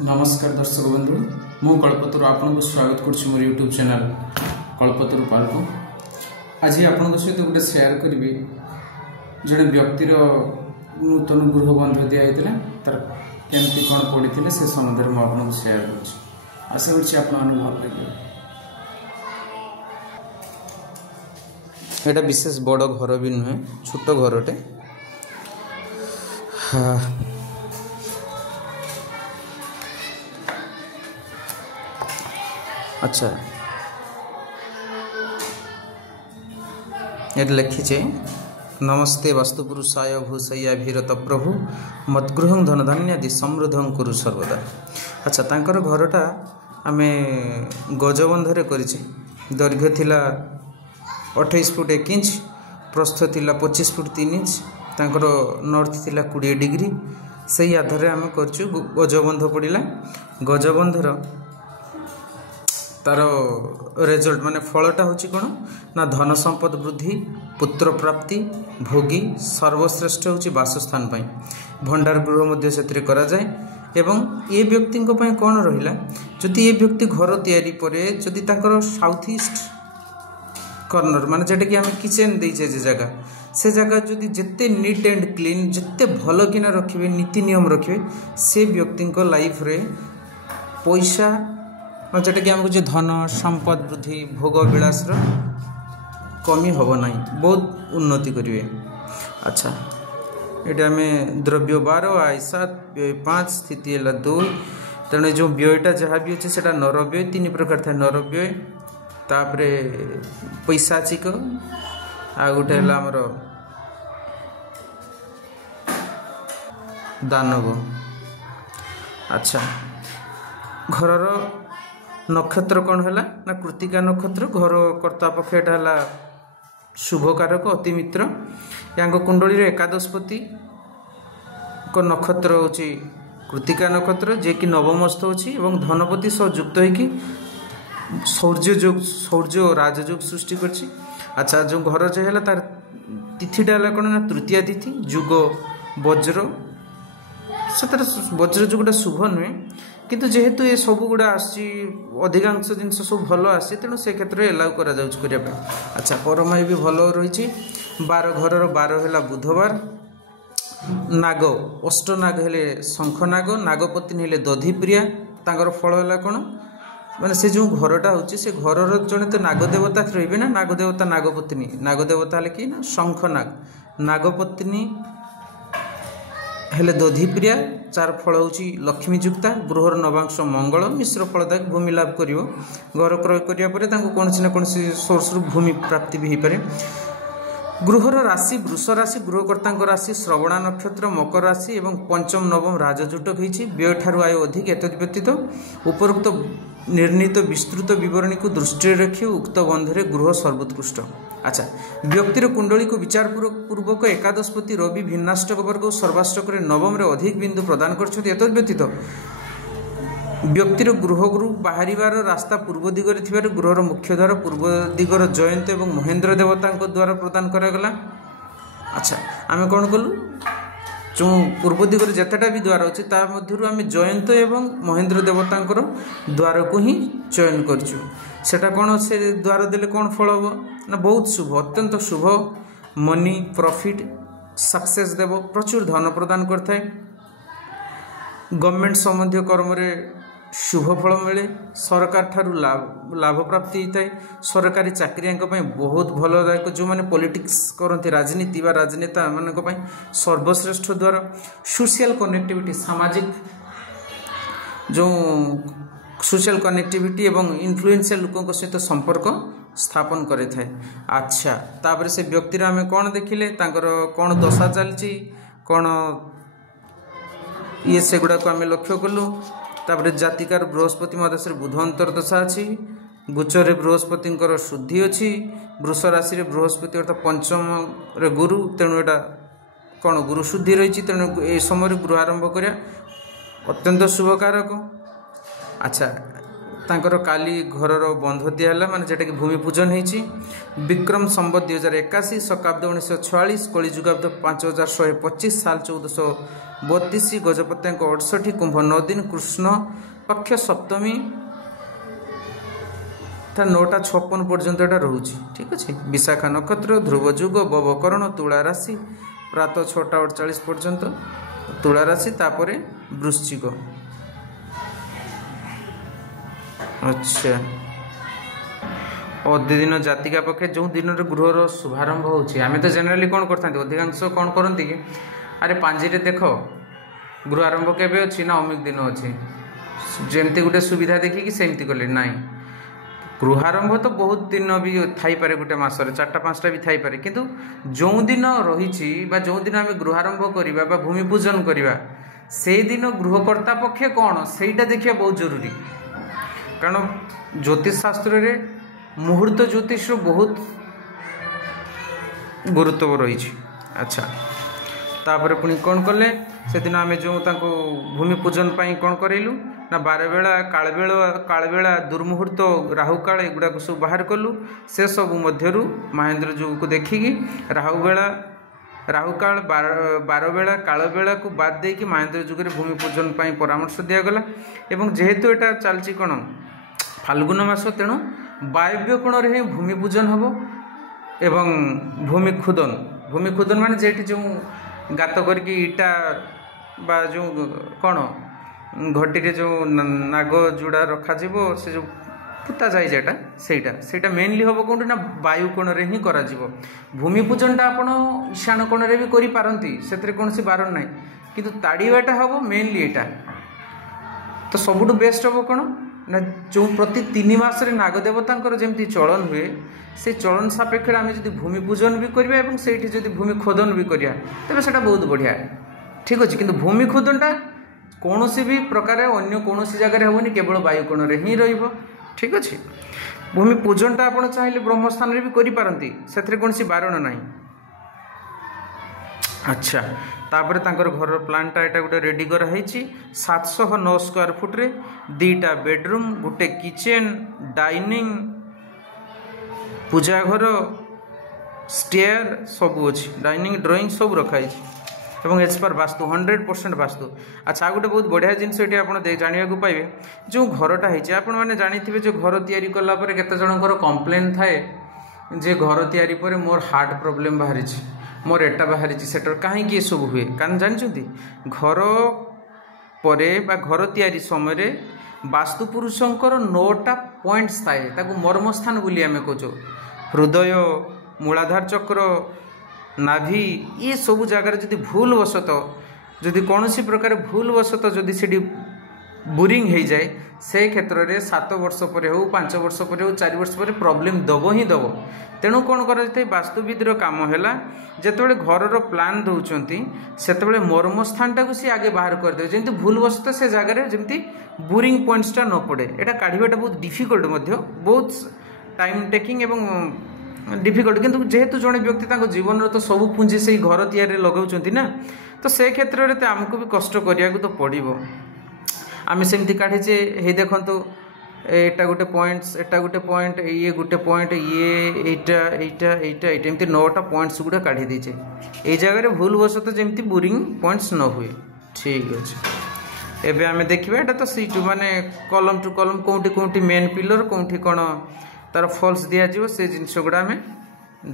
नमस्कार दर्शक बंधु मु कल्पतरु आपन स्वागत कर मोर यूट्यूब चैनल कल्पतरु पाल को आज आपण सहित गोटे शेयर करी जड़े व्यक्तिर नूतन गृह बंध दिखाई तार केमती कौन पड़ी से संबंध में आपको शेयर कर आशा कर भल लगे। यहाँ विशेष बड़ घर भी नुहे छोट घरटे अच्छा ये लिखीचे नमस्ते वास्तुपुरुषाय भूषय्या भीरत प्रभु मद्गृह धनधान्यादि समृद्धं कुरु सर्वदा। अच्छा तांकर घरटा आमे गजबंधरे करिचे दैर्घ्य थिला 28 फुट 1 इंच प्रस्थ थिला 25 फुट 3 इंच तांकर नॉर्थ थिला 20 डिग्री सही आधार आम करचु गजबंध पड़िला गजबंधर तार रेजल्ट माने फलटा होची कोन ना धन संपद वृद्धि पुत्र प्राप्ति भोगी सर्वश्रेष्ठ होची वासस्थान पाई भंडार गृह मध्य सेत्रे करा जाय एवं ये व्यक्ति को पाई कोन रहिला जदि ये व्यक्ति घर तयारी परे जदि ताकर साउथ ईस्ट कॉर्नर माने जेटा कि हम किचन देइछे जे जगह से जगह जदि जत्ते नीट एंड क्लीन जत्ते भलो किना रखिबे नीति नियम रखिबे से व्यक्ति को लाइफ रे पैसा जोटा कि आमको जो धन संपद वृद्धि भोग विलास कमी हम ना बहुत उन्नति करेंगे। अच्छा ये आम द्रव्य 12 आय 7 व्यय 5 स्थिति है 2 तेणु जो व्ययटा जहाँ भी अच्छे से नर व्यय 3 प्रकार था नर व्यय तापर पैसाचिक आ गोटे आमर दानव। अच्छा घरर नक्षत्र कौन है ना कृतिका नक्षत्र घर कर्ता पक्ष है शुभकारक अति मित्र या कुंडली एकादशपति को नक्षत्र हूँ कृतिका नक्षत्र जे कि नवमस्थ होची एवं धनपति सह युक्त हो शौर्य राजयोग सृष्टि करछि। अच्छा जो घर जो है तार तिथिटा है कौन ना तृतीया तिथि जुग वज्र से वज्र जुगटा शुभ नुहे किंतु जेहेतु ये सब गुड़ा अधिकांश जिन सब भल आसी तेणु से क्षेत्र में एलाउ करने। अच्छा परमाई भी भल रही 12 घर 12 है बुधवार नाग अष्टनाग हेले शंखनाग नागपत्नी हेले दधिप्रिया तांकर फल है कौन माने से जो घरटा होची से घर जड़े तो नागदेवता रही ना नागदेवता नागदेवता हेले कि ना शंखनाग नागपत्नी हेले दधिप्रिया चार फल होची लक्ष्मी जुक्ता गृहर नवांश मंगल मिश्र फलदायक भूमि लाभ करिवो घर क्रय करिया परे तांको कोनसी ना कोनसी सोर्स रु भूमि प्राप्ति भी हो पारे। गृहर राशि वृष राशि गृहकर्ता राशि श्रवणा नक्षत्र मकर राशि एवं पंचम नवम राजजुटक होइछि व्यय ठारु आय अधिक एतद व्यतीत उपरोक्त निर्णीत विस्तृत विवरणी को दृष्टि रखी उक्त बंधरे गृह सर्वोत्कृष्ट। अच्छा व्यक्तिर कुंडली को विचार पूर्वक एकादशपति रवि भिन्नाष्टक वर्ग सर्वाष्टक नवम रे अधिक बिंदु प्रदान करछथि एतद व्यतीत व्यक्तिर गृहगृह बाहर रास्ता पूर्व दिगरे थिबार गृहर मुख्य द्वार पूर्व दिगर जयंत एवं महेंद्र देवता द्वारा प्रदान करागला। अच्छा आम कौन कलु जो पूर्व दिगरे जतटा भी द्वार अच्छे तार मध्यरु आम जयंत एवं महेंद्र देवता द्वार को ही चयन करछु सेटा कौन से द्वार देले कौन फल हम ना बहुत शुभ अत्यंत शुभ मनी प्रॉफिट सक्सेस देव प्रचुर धन प्रदान करता है। गवर्नमेंट संबंधी कर्म रे शुभ फल मिले सरकार ठारू लाभ प्राप्ति होता है सरकारी चाकरिया बहुत भलदायक जो मैंने पॉलिटिक्स करते राजनीति व राजनेता मान सर्वश्रेष्ठ द्वार सोशल कनेक्टिविटी सामाजिक जो सोशल कनेक्टिविटी एवं इन्फ्लुएंशियल लोकों सहित संपर्क स्थापन करे थाए। अच्छा तापर से व्यक्ति आम कौन देखिले तांकर कौन दशा चलची कौन ये से गुड़ा को आम लक्ष्य कलु तापर जातिकार बृहस्पति मदशे बुध अंतर्दशा अच्छी गुचर बृहस्पति शुद्धि अच्छी वृष राशि रे बृहस्पति अर्थात पंचम रे गुरु तेणु एटा कौन गुरु शुद्धि रही तेणु ए समय गृह आरंभ करिया अत्यंत शुभकारक। अच्छा तांकर काली घरर बंध दिहला माने जेटा कि भूमि पूजन होईची विक्रम संवत 2081 शकाब्द 1946 कलिजुगाब्द 5125 साल 1432 गजपत्या 68 कुंभ 9 दिन कृष्ण पक्ष सप्तमी 9:56 पर्यंत एटा रोची ठीक अच्छे विशाखा नक्षत्र ध्रुव जुग बवकरण तुला राशि प्रातः 6:48 पर्यंत तुला राशि तापर वृश्चिक। अच्छा दिन जातिका पक्षे जो दिन गृहर शुभारंभ होमें तो जेनेराली कौन करता अधिकांश कौन करती कि अरे पांजिरे देख गृह आरंभ केवे अच्छी ना अमुक दिन अच्छी जमती गोटे सुविधा देखिकी सेमती कले ना गृहारंभ तो बहुत दिन भी थाईपे गोटे मसरे 4-5टा भी थाईपे किंतु जो दिन रही जो दिन आम गृहारंभ करवा भूमि पूजन करवा से दिन गृहकर्ता पक्षे कौन सेटा देखिए बहुत जरूरी कारण ज्योतिष शास्त्र रे मुहूर्त ज्योतिष बहुत गुरुत्व रही। अच्छा तापर पुणी कौन कले से दिन आम जो भूमि पूजन पाई कौन करेलु ना 12 बेला कालबेला दुर्मुहूर्त राहुकाल एगुड़ा सब बाहर कलु से सब मध्यरु महेंद्र जुग को देखिकी राहुबेला राहुकाल 12 बेला कालबेला को बाद देकी महेंद्र जुग भूमि पूजन पाई परामर्श दिगला एवं जेहेतु एटा चलची कौन फाल्गुन मास तेणु वायव्य कोण रे भूमि पूजन हम एवं भूमि खुदन माने जेठी जो गात करके इटा बा जो कौन घटी रे जो नाग जुड़ा रखा जीवो से जो पुता जाए जेटा सेटा मेनली हम कौन ना वायु कोण रे ही करा जीवो भूमि पूजनटा आपण ईशान कोण रे भी करि पारंती सेतरे कोनसी बारण नाही किंतु ताड़ीवाटा हम मेनली एटा तो सबुठु बेस्ट हम कौन ना जो प्रति 3 मास नागदेवता जमी चलन हुए से चलन सापेक्ष आम जो भूमि पूजन भी करवा से भूमि खोदन भी करवा तेज से बहुत बढ़िया ठीक अच्छे किंतु भूमि खोदनटा कौन भी प्रकार अन्य कौन जगह हेनी केवल वायुकोण रे ही रही ठीक अच्छे भूमि पूजनटा आप चाहिए ब्रह्मस्थान भी करें से कौन बारण ना। अच्छा तापर तांकर घर प्लानटा एटा गोटे रेडी कराई 709 स्क्वायर फुट रे 2टा बेडरूम गोटे किचेन डाइनिंग पूजा घर स्टेयर सब अच्छी डाइनिंग ड्राइंग सब रखाई एवं एज पर वास्तु 100% वास्तु। अच्छा गोटे बहुत बढ़िया जिनस ये आप जानवा पाइबे जो घरटा होती आप जानी जो घर तैयारी कलापर केते जनकर कंप्लेन थाए जे घर तैयारी पर मोर हार्ट प्रोब्लेम बाहरी मोर एटा बाहरी सेटर कहीं ये सब हुए कारण जानते घर पर घर तैयारी समय वास्तु पुरुषंकर 9टा पॉइंट्स थाए ताकू मर्मस्थान बोली आम कहो हृदय मूलाधार चक्र नाभि ये सब जगार जदि भूल वशत जदि कौन प्रकार भूल वशत जदि से बोरिंग हो जाए से क्षेत्र में 7 वर्ष पर हो 5 वर्ष पर हो 4 वर्ष पर प्रॉब्लम दब ही दब तेणु कौन कर वास्तुविद्र काम है जिते घर प्लान दौरान से मर्मस्थान टाक सी आगे बाहर करदे जमी भूल वशत से जगह जमी बोरिंग पॉइंट्सटा न पड़े यहाँ काढ़ाटा बहुत डिफिकल्ट बहुत टाइम टेकिंग एवं डिफिकल्ट किंतु जेहेतु जड़े व्यक्ति जीवन तो सब पुंजी से घर तैयारी लगाउछंती ना तो से क्षेत्र में आमको भी कष्ट करिया तो पड़ो आम सेमती काढ़ीचे हे देखु एटा गोटे पॉइंट्स एटा गोटे पॉइंट ये गोटे पॉइंट ये एटा एटा एटा एटा एमती 9टा पॉइंट्स गुड़ा काढ़ी देचे ए जगह भूल वशत जमी बोरिंग पॉइंट्स न हुए ठीक अच्छे। एबे आमे देखिबा एटा तो सीट माने कॉलम टू कॉलम कोउठी कोउठी मेन पिलर कोउठी कोन तार फॉल्स दिया जीवो से जिनस गुड़ा आमे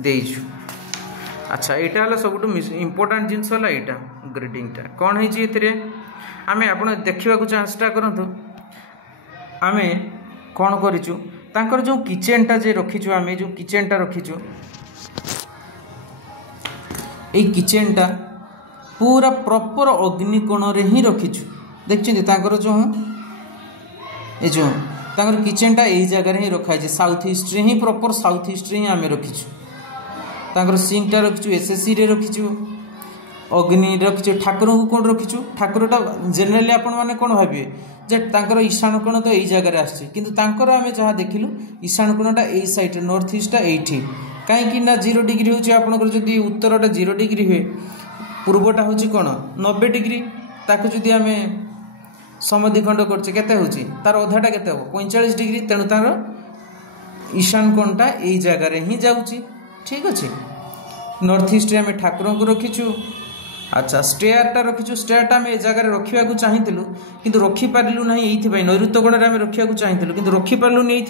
देइछु। अच्छा एटा हला सबुटु इंपोर्टेंट जिनस हला एटा ग्रेडिंगटा कोन है जी एथिरे आमे आपण देखिबा को चेष्टा करंतु आमे कौन करिचु तांकर जो किचेनटा जे रखिचु आमे जो किचेनटा रखिचु ए किचेनटा पूरा प्रॉपर अग्निकोण रे ही रखिचु देखछिन तांकर जो ए जो तांकर किचेनटा ए जगह ही रखाइ जे साउथ ईस्ट रे ही प्रॉपर साउथ ईस्ट रे ही आमे रखिचु तांकर सिंकटा रखिचु एसएससी रे रखिचु अग्नि रखिचु ठाकुर को कौन रखिचु ठाकुरटा जनरली आपण माने कौन भाबिए जे तांकर ईशान कोण तो यही जगह आछि किंतु तांकर आमे जहाँ देखिलु ईशान कोणटा एई साइड नॉर्थ ईस्टटा एठी कहीं ना 0 डिग्री होची आपनकर जदी उत्तरटा 0 डिग्री हुए पूर्वटा होची कोण 90 डिग्री ताकू जदी आमे समद्विखंड करछे केते होची तार अधाटा केते हो 45 डिग्री तेणु तार ईशान कोणटा एई जगह रे ही जाउची ठीक अछि नॉर्थ ईस्ट रे हमें ठाकुर को रखीचु अच्छा स्टेयरटा रखीचु स्टेयरटा आम ए जगह रखा चाहिलु किंतु रखी पार्लु ना ये नैऋत्य कोण में रखा चाहिलु किंतु रखी पार्लु ये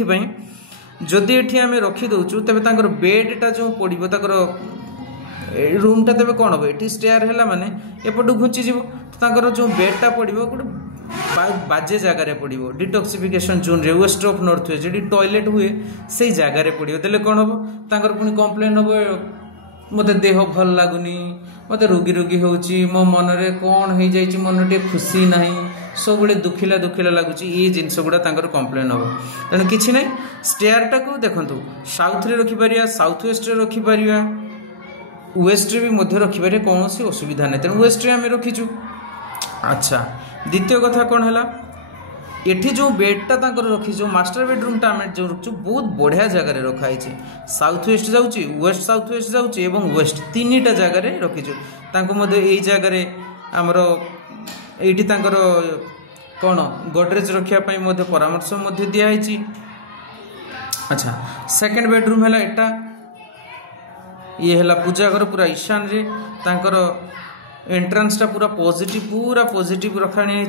जदि ये आम रखी दौचु तेरे बेडटा जो पड़ो तर रूमटा तेज कौन हम ये स्टेयर है माने एपटू घुंचीज जो बेडटा पड़ो गोटे बाजे जगार पड़ो डिटॉक्सिफिकेशन जोन रे वेस्ट ऑफ नॉर्थ वेस्ट जी टॉयलेट हुए से जगार पड़ो देले कौन हम पुणी कंप्लेन हम मत देह भल लगुनि मत रोगी रोगी होची मो मन रे कौन हो जाइए मन टे खुशी ना सब बड़े दुखिला दुखिला लगुच ये जिनस गुड़ा कंप्लेन हम तेणु कि ना स्टेयरटा को देखो साउथ रे रखिपर साउथ वेस्ट रे रखिपर वेस्ट रे भी रखिपर कौन असुविधा नहीं तेणु वेस्ट रे आम रखीचु अच्छा द्वितीय कथा कौन है एठी जो बेडटा रखी जो मास्टर बेडरूमटा आम जो रखु बहुत बढ़िया जगह रखाई साउथ वेस्ट जाऊँगी वेस्ट साउथ वेस्ट जाऊँगी एवं वेस्ट तीनटा जगह रखीचु यही जगह आमर ये कौन गोडरेज रखापी परामर्श दिखाई अच्छा सेकेंड बेडरूम है एटा ये है पूजा घर पूरा ईशान रे तांकर एंट्रांसटा पूरा पॉजिटिव रखाणी है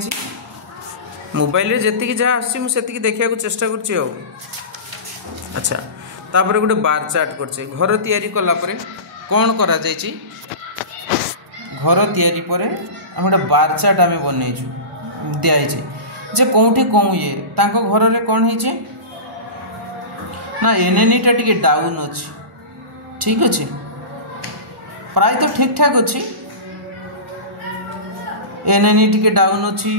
मोबाइल रे जेतिकी जहाँ आसी देखा चेष्टा कर अच्छा तापर गोटे बार चार्ट करछे घर तैयारी कला परे कौन करा जायछि घर तैयारी परे हम गोटे बार चार्ट आम बनईछु दिखाई जे कौटी कौन ये तांको घर रे कौन होइछे ना एनएनईटा टिके डाउन अछि ठीक अछि प्राय तो ठीक ठाक अछि एनएनई टिके डाउन अछि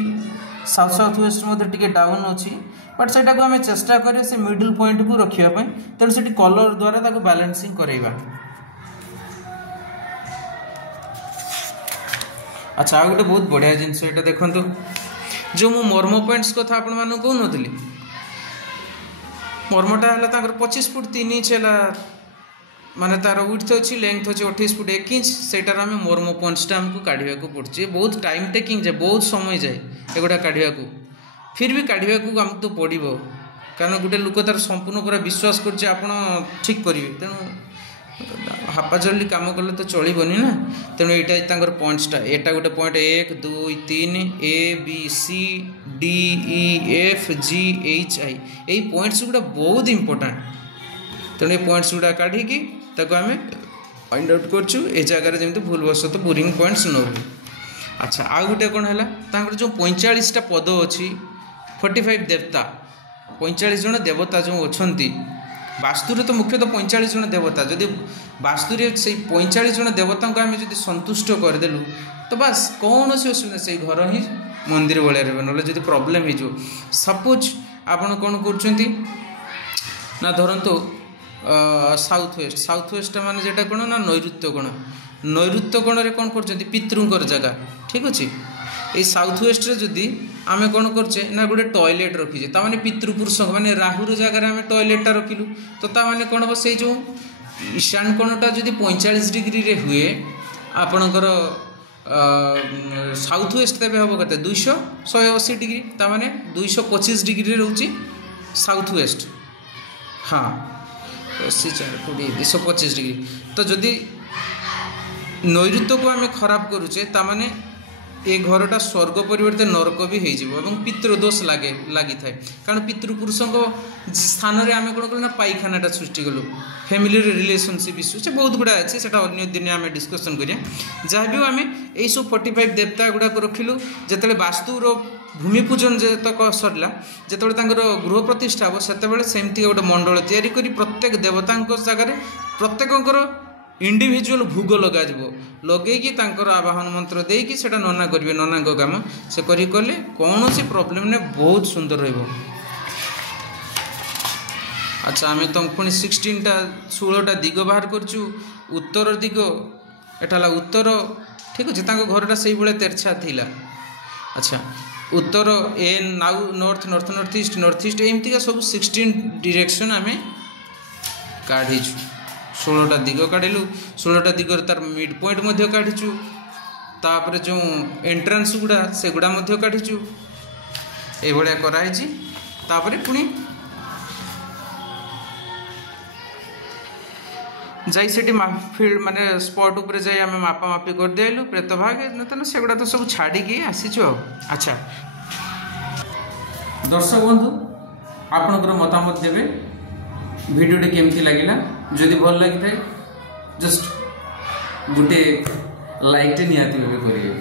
साउथ साउथ वेस्ट टे डाउन अच्छी बट से आम चेष्टा करें से मिडिल पॉइंट को रखापी तेणु से कलर द्वारा बैलेंसिंग करवा अच्छा आ गए बहुत बढ़िया जिनस ये देखो जो मु मर्म पॉइंट्स कथा आपण मान कहूनी मर्मटा है 25 फुट 3 इंच है माने तार विड्थ अच्छी लेंथ अच्छी 28 फुट 1 इंच सेटार आम मर्म पॉइंट्सटा आमको काढ़ा पड़े बहुत टाइम टेकिंग जाए बहुत समय जाए एगुड़ा काढ़ा फिर भी काढ़ा आमको तो पड़ो कारण गोटे लोक तार संपूर्ण पूरा विश्वास कर ठीक करेंगे तेणु हापाजली कम कले तो चलबनी ना तेणु यहाँ पॉइंट्सटा यहाँ गोटे point 1 2 3 A B C D E F G H I यही पॉइंट्स गुड़ा बहुत इंपोर्टेंट तेणु ये पॉइंट्स गुड़ा काढ़ी आम फाइंड आउट करछु ए जगह जमी भूलवश तो बोरिंग पॉइंट्स न हुए अच्छा आ गोटे कौन है जो 45टा पद अच्छी 45 देवता 45 जन देवता जो अच्छा वास्तुरे तो मुख्यतः 45 जन देवता जदि वास्तुरे से 45 जन देवता को आम जो संतुष्ट करदेलु तो बस कौन सी असुविधा से घर ही मंदिर भाया रहा ना जो प्रोब्लेम हो सपोज आपड़ कौन कर धरतु साउथ वेस्ट माने जेटा कौन ना नैऋत्य कोण रे कौन कर पितृंकर जगह ठीक अच्छे ये साउथ वेस्ट रे जदि आम कौन करचे ना गोटे टॉयलेट रखीचे ताने पितृपुरुष माने राहुर जगार आम टॉयलेटा रखिलु तो ताने कौन हम से जो ईशान कोणटा जदि 45 डिग्री रे हुए आपणकर साउथ वेस्ट तेज हम कहते 180 डिग्री ताने 225 डिग्री रोचे साउथ वेस्ट हाँ 225 डिग्री तो जदि नैऋत्य को आम खराब करुचे ताने ये घरटा स्वर्ग परिवर्ते नरक भी हो पितृदोष लगी था कारण पितृपुरुषों स्थान में आम कौन कलु ना पाइखानाटा सृष्टि कलु फैमिली रिलेशनशिप इश्यू से बहुत गुड़ा अच्छे से अन्य दिन आम डिस्कसन करिया जहाँ भी आम यही सब 45 देवता गुड़ाक रखिलु जिते वास्तुर भूमि पूजन जतक सरला जो गृह प्रतिष्ठा हम से सेमती गोटे मंडल तैयारी करी प्रत्येक देवता जगह प्रत्येक इंडिविजुअल भोग लगे लगे आवाहन मंत्र देकी से नना करेंगे नना काम से कले कौन सी प्रोब्लेम ने बहुत सुंदर रही। अच्छा आम तुम पुणी 16टा दिग बाहर करचु उत्तर दिग एटा उत्तर ठीक अच्छे घरटा से तेरछा थिला अच्छा उत्तर ए नाउ नॉर्थ ईस्ट एमती सब 16 डिरेक्शन आम काढ़ीचु 16टा दिग काढ़िलु 16टा दिगर तार मिड पॉइंट काढ़ीचु तापर जो एंट्रांस गुड़ा से गुड़ा काढ़ीचु ଏଇଭଳିଆ କରାହେଇଛି। ତାପରେ ପୁଣି যাই সেটি ফিল্ড মানে স্পট উপরে যাই আমি মাপামাপি କରିଦେଲୁ ପ୍ରେତ ଭାଗ ତେଣୁ ସେଗୁଡ଼ା ତ ସବୁ ଛାଡ଼ିକି ଆସିଛୁ ଆଉ। ଆଚ୍ଛା ଦର୍ଶକ ବନ୍ଧୁ ଆପଣଙ୍କର ମତାମତ ଦେବେ ଭିଡ଼ିଓଟି କେମିତି ଲାଗିଲା। ଯଦି ଭଲ ଲାଗିଥାଏ ଜଷ୍ଟ ଗୋଟେ ଲାଇକ୍ଟେ ନିହାତି ଭାବେ କରିବେ।